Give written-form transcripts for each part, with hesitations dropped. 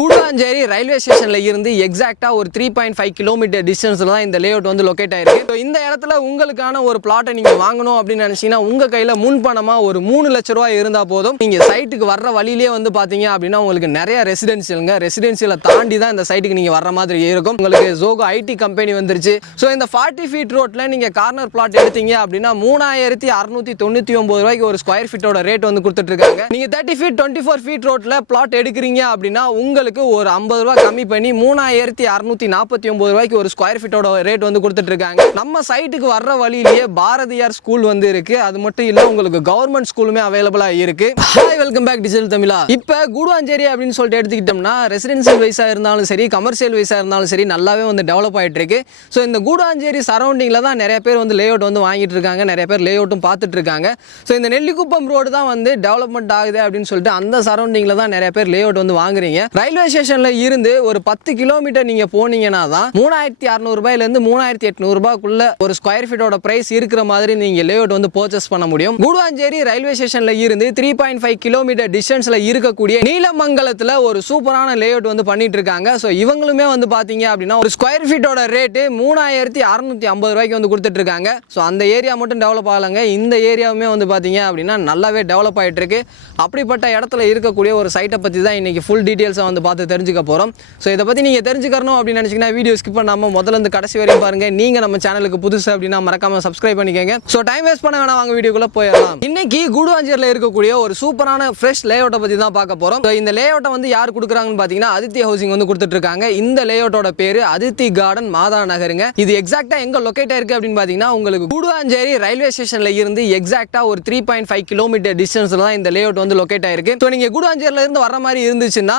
Guduvancheri railway ஸ்டேஷன்ல இருந்து எக்ஸாக்ட்டா ஒரு 3.5 கிலோமீட்டர் டிஸ்டன்ஸ்ல தான் இந்த லேஅவுட் வந்து லொகேட் ஆயிருக்கு. ஸோ இந்த இடத்துல உங்களுக்கான ஒரு பிளாட்டை நீங்க வாங்கணும் அப்படின்னு நினைச்சீங்கன்னா உங்க கையில முன்பணமா ஒரு 3 லட்சம் ரூபாய் இருந்தா போதும். நீங்க சைட்டுக்கு வர்ற வழியிலேயே வந்து பாத்தீங்க அப்படின்னா உங்களுக்கு நிறைய ரெசிடென்சியலை தாண்டி தான் இந்த சைட்டுக்கு நீங்க வர்ற மாதிரி இருக்கும். உங்களுக்கு ஜோகோ ஐடி கம்பெனி வந்துருச்சு. ஸோ இந்த 40 ஃபீட் ரோட்ல நீங்க கார்னர் பிளாட் எடுத்தீங்க அப்படின்னா 3699 ரூபாய்க்கு ஒரு ஸ்கொயர் ஃபீட்டோட ரேட் வந்து கொடுத்துட்டு இருக்காங்க. நீங்க 30 ஃபீட் 24 ஃபீட் ரோட்ல பிளாட் எடுக்கிறீங்க அப்படின்னா உங்களுக்கு ஒரு 50 ரூபாய் கம்மி பண்ணி 3649 ரூபாய்க்கு ஒரு ஸ்கொயர் ஃபீட்டோட ரேட் வந்து கொடுத்துட்டு இருக்காங்க. நம்ம சைட்டுக்கு வர்ற வழியிலேயே பாரதியார் ஸ்கூல் வந்து இருக்கு. அது மட்டும் இல்ல உங்களுக்கு கவர்மெண்ட் ஸ்கூலுமே அவைலபிளா இருக்கு. ஹாய், வெல்கம் பேக் டிஜிட்டல் தமிழா. இப்போ கூடுவாஞ்சேரி அப்படின்னு சொல்லிட்டு எடுத்துக்கிட்டோம்னா ரெசிடென்சியல் வைஸா இருந்தாலும் சரி, கமர்ஷியல் வைஸா இருந்தாலும் சரி, நல்லாவே வந்து டெவலப் ஆயிட்டு இருக்கு. ஸோ இந்த கூடுவாஞ்சேரி சரௌண்டிங்ல தான் நிறைய பேர் வந்து லேஅவுட் வந்து வாங்கிட்டு இருக்காங்க, நிறைய பேர் லேஅவுட்டும் பார்த்துட்டு இருக்காங்க. ஸோ இந்த நெல்லிக்குப்பம் ரோடு தான் வந்து டெவலப்மெண்ட் ஆகுது அப்படின்னு சொல்லிட்டு அந்த சரௌண்டிங்ல தான் நிறைய பேர் லேஅவுட் வந்து வாங்குறீங்க. ரயில்வே ஸ்டேஷன்ல இருந்து ஒரு 10 கிலோமீட்டர் நீங்க போனீங்கன்னா தான் 3600 ரூபாயில இருந்து 3800 ரூபாய்க்குள்ள ஒரு ஸ்கொயர் ஃபீட்டோட பிரைஸ் இருக்கிற மாதிரி நீங்க லேஅவுட் வந்து பர்ச்சேஸ் பண்ண முடியும். கூடுவாஞ்சேரி ரயில்வே ஸ்டேஷன்ல இருந்து 3.5 கிலோமீட்டர் டிஸ்டன்ஸ்ல இருக்கக்கூடிய நீலமங்கலத்துல ஒரு சூப்பரான லேஅவுட் வந்து பண்ணிட்டு இருக்காங்க. ஸோ இவங்களுமே வந்து பாத்தீங்க அப்படின்னா ஒரு ஸ்கொயர் ஃபீட்டோட ரேட்டு 3650 ரூபாய்க்கு வந்து கொடுத்துட்டு இருக்காங்க. ஸோ அந்த ஏரியா மட்டும் டெவலப் ஆகலங்க, இந்த ஏரியாவுமே வந்து பாத்தீங்க அப்படின்னா நல்லாவே டெவலப் ஆயிட்டு இருக்கு. அப்படிப்பட்ட இடத்துல இருக்கக்கூடிய ஒரு சைட்டை பத்தி தான் இன்னைக்கு ஃபுல் டீடைல்ஸை வந்து பார்த்து தெரிஞ்சுக்க போறோம். ஸோ இதை பத்தி நீங்க தெரிஞ்சுக்கணும் அப்படின்னு நினைச்சீங்கன்னா வீடியோ ஸ்கிப் பண்ணாம முதல்ல இருந்து கடைசி வரையும் பாருங்க. நீங்க நம்ம சேனலுக்கு புதுசு அப்படின்னா மறக்காம சப்ஸ்கிரைப் பண்ணிக்கங்க. ஸோ டைம் வேஸ்ட் பண்ண வேணாம், வாங்க வீடியோக்குள்ள போயிடலாம். இன்னைக்கு கூடுவாஞ்சேரியில் இருக்கக்கூடிய ஒரு சூப்பரான ஃப்ரெஷ் லேஅவுட்டை பத்தி தான் பார்க்க போறோம். இந்த லேஅவுட்டை வந்து யார் கொடுக்குறாங்கன்னு பாத்தீங்கன்னா அதித்தி ஹவுசிங் வந்து கொடுத்துட்டு இருக்காங்க. இந்த லேஅவுட்டோட பேரு அதித்தி கார்டன் மாதா நகருங்க. இது எக்ஸாக்ட்டா எங்க லொகேட் ஆயிருக்கு அப்படின்னு பாத்தீங்கன்னா உங்களுக்கு கூடுவாஞ்சேரி ரயில்வே ஸ்டேஷன்ல இருந்து எக்ஸாக்ட்டா ஒரு 3.5 கிலோமீட்டர் டிஸ்டன்ஸ்ல தான் இந்த லேஅவுட் வந்து லொகேட் ஆயிருக்கு. ஸோ நீங்க கூடுவாஞ்சேரியில இருந்து வர மாதிரி இருந்துச்சுன்னா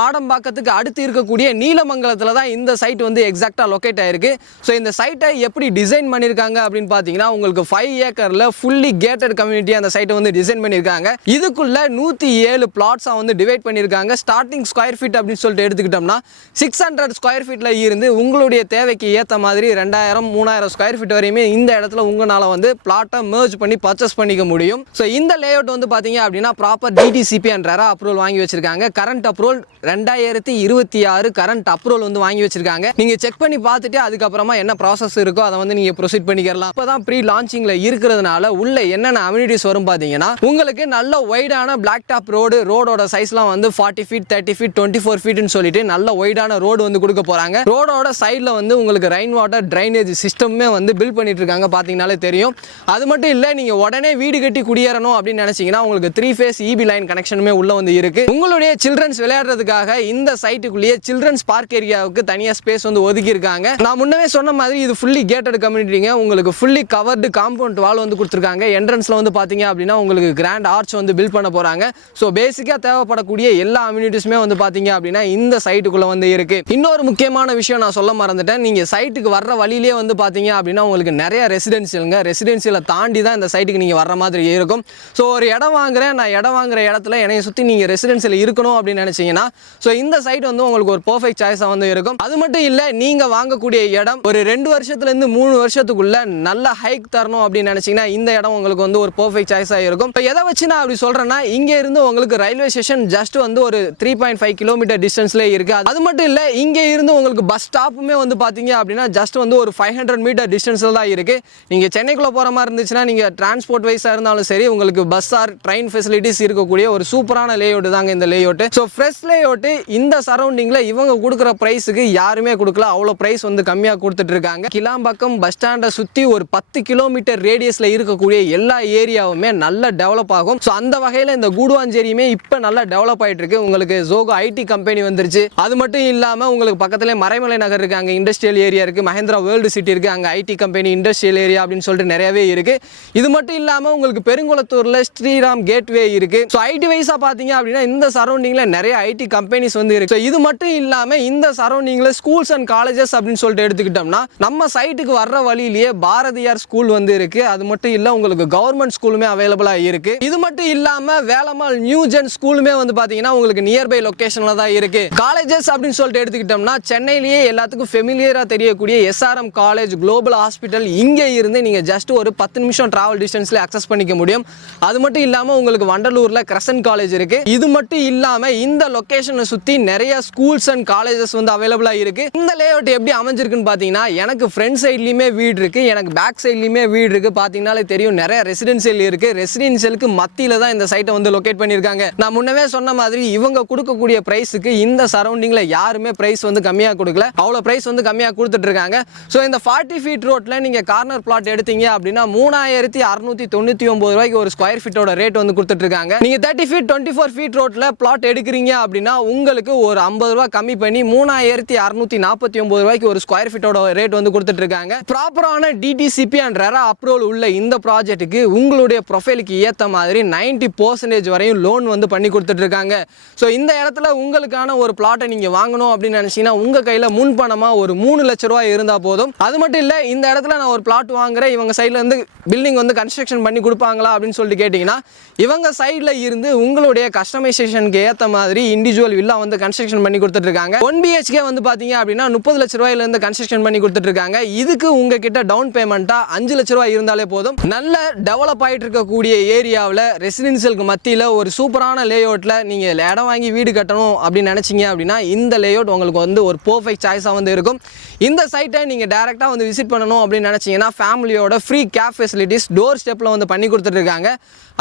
மாடம்பாக்கத்துக்கு அடுத்து இருக்கக்கூடிய நீலமங்கலத்துல தான் இந்த சைட் வந்து எக்ஸாக்ட்டா லொகேட் ஆயிருக்கு. ஸோ இந்த சைட்டை எப்படி டிசைன் பண்ணிருக்காங்க அப்படின்னு பாத்தீங்கன்னா உங்களுக்கு 5 ஏக்கர்ல ஃபுல்லி கேட்டட் கம்யூனிட்டி அந்த சைட்டை வந்து டிசைன் பண்ணிருக்காங்க. இதுக்குள்ள 107 பிளாட்ஸா வந்து டிவைட் பண்ணிருக்காங்க. ஸ்டார்டிங் ஸ்கொயர் ஃபீட் அப்படின்னு சொல்லிட்டு எடுத்துக்கிட்டோம்னா 600 ஸ்கொயர் ஃபீட்ல இருந்து உங்களுடைய தேவைக்கு ஏற்ற மாதிரி 2000-3000 ஸ்கொயர் ஃபீட் வரையுமே இந்த இடத்துல உங்களால வந்து பிளாட்டை மெர்ஜ் பண்ணி பர்ச்சேஸ் பண்ணிக்க முடியும். ஸோ இந்த லேஅவுட் வந்து பாத்தீங்க அப்படின்னா proper DTCP and RERA approval வாங்கி வச்சிருக்காங்க. கரண்ட் அப்ரூவல் 2026 கரண்ட் அப்ரூவல் வந்து வாங்கி வச்சிருக்காங்க. நீங்க செக் பண்ணி பார்த்துட்டு அதுக்கப்புறமா என்ன ப்ராசஸ் இருக்கோ அதை வந்து நீங்க ப்ரொசீட் பண்ணிக்கலாம். இப்பதான் ப்ரீ லான்ச்சிங்ல இருக்கிறதுனால உள்ள என்னென்ன அம்யூனிட்டிஸ் வரும் பாத்தீங்கன்னா உங்களுக்கு நல்ல வைடான பிளாக் டாப் ரோடோட சைஸ்லாம் வந்து 40 ஃபீட் 30 ஃபீட் 24 ஃபீட்னு சொல்லிட்டு நல்ல வைடான ரோடு வந்து கொடுக்க போறாங்க. ரோடோட சைட்ல வந்து உங்களுக்கு ரெயின் வாட்டர் ட்ரைனேஜ் சிஸ்டமே வந்து பில்ட் பண்ணிட்டு இருக்காங்க, பாத்தீங்கன்னாலே தெரியும். அது மட்டும் இல்ல, நீங்க உடனே வீடு கட்டி குடியேறணும் அப்படின்னு நினைச்சீங்கன்னா உங்களுக்கு 3 ஃபேஸ் இபி லைன் கனெக்ஷனுமே உள்ள வந்து இருக்கு. உங்களுடைய சில்ட்ரன்ஸ் விளையாடுறதுக்காக இந்த சைட்டுக்குள்ளேயே சில்ட்ரன்ஸ் பார்க் ஏரியாவுக்கு தனியா ஸ்பேஸ் வந்து ஒதுக்கி இருக்காங்க. நான் முன்னவே சொன்ன மாதிரி இது ஃபுல்லி கேட்டட் கம்யூனிட்டிங்க. உங்களுக்கு ஃபுல்லி கவர்டு காம்பவுண்ட் வால் வந்து கொடுத்துருக்காங்க. என்ட்ரன்ஸ்ல வந்து பாத்தீங்க அப்படின்னா உங்களுக்கு கிராண்ட் ஆர்ச் வந்து பில்ட் பண்ண போறாங்க. ஸோ பேசிக்கா தேவைப்படக்கூடிய எல்லா அம்யூனிட்டிஸுமே வந்து பாத்தீங்க அப்படின்னா இந்த சைட்டுக்குள்ள வந்து இருக்கு. இன்னொரு முக்கியமான விஷயம் நான் சொல்ல மறந்துட்டேன். நீங்க சைட்டுக்கு வர்ற வழியிலேயே வந்து பாத்தீங்க அப்படின்னா உங்களுக்கு நிறைய ரெசிடென்சியலை தாண்டி தான் இந்த சைட்டுக்கு நீங்க வர்ற மாதிரி இருக்கும். ஸோ ஒரு இடம் வாங்குறேன், நான் இடம் வாங்குற இடத்துல என்னைய சுத்தி நீங்க ரெசிடென்சியல் இருக்கணும் அப்படின்னு நினைச்சீங்கன்னா ஸோ இந்த சைட் வந்து உங்களுக்கு ஒரு பெர்ஃபெக்ட் சாய்ஸா வந்து இருக்கும். அது மட்டும் இல்ல, நீங்க வாங்கக்கூடிய இடம் ஒரு 2 வருஷத்துல இருந்து 3 வருஷத்துக்குள்ள நல்ல ஹைக் தரணும் அப்படின்னு நினைச்சீங்கன்னா இந்த இடம் உங்களுக்கு வந்து ஒரு பெர்ஃபெக்ட் சாய்ஸா இருக்கும். இப்போ எதை வச்சு நான் அப்படி சொல்றேன்னா, இங்க இருந்து உங்களுக்கு ரயில்வே ஸ்டேஷன் ஜஸ்ட் வந்து ஒரு 3.5 கிலோமீட்டர் டிஸ்டன்ஸ்ல இருக்கு. அது மட்டும் இல்ல, இங்க இருந்து உங்களுக்கு பஸ் ஸ்டாப்புமே வந்து பாத்தீங்க அப்படின்னா ஜஸ்ட் வந்து ஒரு 500 மீட்டர் டிஸ்டன்ஸ்ல தான் இருக்கு. நீங்க சென்னைக்குள்ள போற மாதிரி இருந்துச்சுன்னா நீங்க டிரான்ஸ்போர்ட் வைஸா இருந்தாலும் சரி, உங்களுக்கு பஸ் ஆர் ட்ரெயின் ஃபெசிலிட்டிஸ் இருக்கக்கூடிய ஒரு சூப்பரான லேஅவுட் தாங்க இந்த லேஅவுட். ஸோ ஃப்ரெஷ் லேஅவுட் இந்த சரௌண்டிங்ல இவங்க கொடுக்குற பிரைஸுக்கு யாருமே கொடுக்கல, அவ்வளோ பிரைஸ் வந்து கம்மியாக கொடுத்துட்டு இருக்காங்க. கிளாம்பாக்கம் பஸ் ஸ்டாண்டை சுற்றி ஒரு 10 கிலோமீட்டர் ரேடியஸில் இருக்கக்கூடிய எல்லா ஏரியாவுமே நல்ல டெவலப் ஆகும். ஸோ அந்த வகையில் இந்த கூடுவாஞ்சேரியுமே இப்போ நல்லா டெவலப் ஆகிட்டு இருக்கு. உங்களுக்கு ஜோகோ ஐடி கம்பெனி வந்துருச்சு. அது மட்டும் இல்லாமல் உங்களுக்கு பக்கத்துலேயே மறைமலை நகர் இருக்கு, அங்கே இண்டஸ்ட்ரியல் ஏரியா இருக்கு, மஹேந்திரா வேர்ல்டு சிட்டி இருக்கு, அங்கே ஐடி கம்பெனி இண்டஸ்ட்ரியல் ஏரியா அப்படின்னு சொல்லிட்டு நிறையவே இருக்கு. இது மட்டும் இல்லாமல் உங்களுக்கு பெருங்குளத்தூரில் ஸ்ரீராம் கேட்வே இருக்கு. ஸோ ஐடி வைஸாக பார்த்தீங்க அப்படின்னா இந்த சரௌண்டிங்கில் நிறைய ஐடி கம்பெனிஸ் வந்து இருக்கு. இது மட்டும் இல்லாம இந்த சரௌண்டிங்ல ஸ்கூல்ஸ் அண்ட் காலேஜஸ் அப்படின்னு சொல்லிட்டு எடுத்துக்கிட்டோம்னா நம்ம சைட்டுக்கு வர்ற வழியிலேயே பாரதியார் ஸ்கூல் வந்து இருக்கு. அது மட்டும் இல்ல, உங்களுக்கு கவர்மெண்ட் ஸ்கூலுமே அவைலபிளா இருக்கு. இது மட்டும் இல்லாம வேலம்மாள் நியூ ஜென் ஸ்கூலுமே வந்து பாத்தீங்கன்னா உங்களுக்கு நியர்பை லொகேஷன்ல தான் இருக்கு. காலேஜஸ் அப்படின்னு சொல்லிட்டு எடுத்துக்கிட்டோம்னா சென்னையிலேயே எல்லாத்துக்கும் ஃபெமிலியரா தெரியக்கூடிய எஸ்ஆர்எம் காலேஜ் குளோபல் ஹாஸ்பிட்டல் இங்க இருந்து நீங்க ஜஸ்ட் ஒரு 10 நிமிஷம் டிராவல் டிஸ்டன்ஸ்ல அக்சஸ் பண்ணிக்க முடியும். அது மட்டும் இல்லாம உங்களுக்கு வண்டலூர்ல கிரசன்ட் காலேஜ் இருக்கு. இது மட்டும் இல்லாம இந்த லொகேஷன் லொகேஷனை சுற்றி நிறைய ஸ்கூல்ஸ் அண்ட் காலேஜஸ் வந்து அவைலபிளாக இருக்குது. இந்த லேஅவுட் எப்படி அமைஞ்சிருக்குன்னு பார்த்தீங்கன்னா, எனக்கு ஃப்ரண்ட் சைட்லேயுமே வீடு இருக்குது, எனக்கு பேக் சைட்லேயுமே வீடு இருக்குது. பார்த்தீங்கன்னாலே தெரியும், நிறைய ரெசிடென்சியல் இருக்குது. ரெசிடென்சியலுக்கு மத்தியில் தான் இந்த சைட்டை வந்து லொகேட் பண்ணியிருக்காங்க. நான் முன்னவே சொன்ன மாதிரி இவங்க கொடுக்கக்கூடிய ப்ரைஸுக்கு இந்த சரௌண்டிங்கில் யாருமே ப்ரைஸ் வந்து கம்மியாக கொடுக்கல, அவ்வளோ ப்ரைஸ் வந்து கம்மியாக கொடுத்துட்டு இருக்காங்க. ஸோ இந்த 40 ஃபீட் ரோட்டில் நீங்கள் கார்னர் பிளாட் எடுத்தீங்க அப்படின்னா 3699 ரூபாய்க்கு ஒரு ஸ்கொயர் ஃபீட்டோட ரேட் வந்து கொடுத்துட்டு இருக்காங்க. நீங்கள் 30 ஃபீட் 24 ஃபீட் ரோட்டில் பிளாட் எடுக்கிறீங்க அப்படின்னா உங்களுக்கு ஒரு 50 ரூபா கம்மி பண்ணி 3649 ரூபாய்க்கு ஒரு ஸ்கொயர் ஃபீட்டோட ரேட் வந்து கொடுத்துட்டு இருக்காங்க. ப்ராப்பரான டிடிசிபி அண்ட் ரெரா அப்ரூவல் உள்ள இந்த ப்ராஜெக்ட்டுக்கு உங்களுடைய ப்ரொஃபைலுக்கு ஏற்ற மாதிரி 90% வரையும் லோன் வந்து பண்ணி கொடுத்துட்டு இருக்காங்க. ஸோ இந்த இடத்துல உங்களுக்கான ஒரு பிளாட்டை நீங்கள் வாங்கணும் அப்படின்னு நினச்சிங்கன்னா உங்கள் கையில் முன்பணமாக ஒரு 3 லட்ச ரூபாய் இருந்தால் போதும். அது மட்டும் இல்லை, இந்த இடத்துல நான் ஒரு பிளாட் வாங்குறேன், இவங்க சைடில் இருந்து பில்டிங் வந்து கன்ஸ்ட்ரக்ஷன் பண்ணி கொடுப்பாங்களா அப்படின்னு சொல்லிட்டு கேட்டிங்கன்னா, இவங்க சைடில் இருந்து உங்களுடைய கஸ்டமைசேஷனுக்கு ஏற்ற மாதிரி இண்டிவிஜுவல் வில்லா வந்து கன்ஸ்ட்ரக்ஷன் பண்ணி கொடுத்துட்ருக்காங்க. 1 BHK வந்து பார்த்தீங்க அப்படின்னா 30 லட்ச ரூபாயிலேருந்து கன்ஸ்ட்ரக்ஷன் பண்ணி கொடுத்துட்ருக்காங்க. இதுக்கு உங்ககிட்ட டவுன் பேமெண்ட்டாக 5 லட்ச ரூபாய் இருந்தாலே போதும். நல்ல டெவலப் ஆகிட்டு இருக்கக்கூடிய ஏரியாவில் ரெசிடென்சியலுக்கு மத்தியில் ஒரு சூப்பரான லேஅவுட்டில் நீங்கள் இடம் வாங்கி வீடு கட்டணும் அப்படின்னு நினச்சிங்க அப்படின்னா இந்த லேஅவுட் உங்களுக்கு வந்து ஒரு பர்ஃபெக்ட் சாய்ஸாக வந்து இருக்கும். இந்த சைட்டை நீங்கள் டேரெக்டாக வந்து விசிட் பண்ணணும் அப்படின்னு நினச்சிங்கன்னா ஃபேமிலியோட ஃப்ரீ கேப் ஃபெசிலிட்டிஸ் டோர் ஸ்டெப்பில் வந்து பண்ணி கொடுத்துட்ருக்காங்க.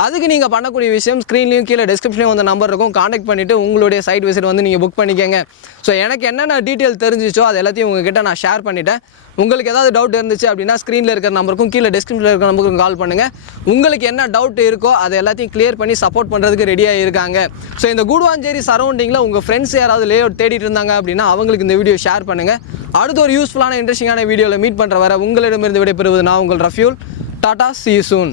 அதுக்கு நீங்கள் பண்ணக்கூடிய விஷயம் ஸ்க்ரீன்லேயும் கீழே டிஸ்கிரிப்ஷன்லேயும் வந்து நம்பர் இருக்கும், காண்டாக்ட் பண்ணிவிட்டு உங்களுடைய சைட் விசிட் வந்து நீங்கள் புக் பண்ணிக்கோங்க. ஸோ எனக்கு என்னென்ன டீட்டெயில் தெரிஞ்சிச்சோ அது எல்லாத்தையும் உங்ககிட்ட நான் ஷேர் பண்ணிட்டேன். உங்களுக்கு ஏதாவது டவுட் இருந்துச்சு அப்படின்னா ஸ்க்ரீனில் இருக்கிற நம்பருக்கும் கீழே டிஸ்கிரிப்ஷனில் இருக்கிற நம்பருக்கும் கால் பண்ணுங்கள். உங்களுக்கு என்ன டவுட் இருக்கோ அதை எல்லாத்தையும் கிளியர் பண்ணி சப்போர்ட் பண்ணுறதுக்கு ரெடியாக இருக்காங்க. ஸோ இந்த கூடுவாஞ்சேரி சரௌண்டிங்கில் உங்கள் ஃப்ரெண்ட்ஸ் யாராவது லேஅவுட் தேடிட்டு இருந்தாங்க அப்படின்னா அவங்களுக்கு இந்த வீடியோ ஷேர் பண்ணுங்கள். அடுத்த ஒரு யூஸ்ஃபுல்லான இன்ட்ரெஸ்டிங்கான வீடியோவில் மீட் பண்ணுற வர உங்களிடமிருந்து விடைபெறுவது நான் உங்கள் ரஃப்யூல். Tata, see you soon.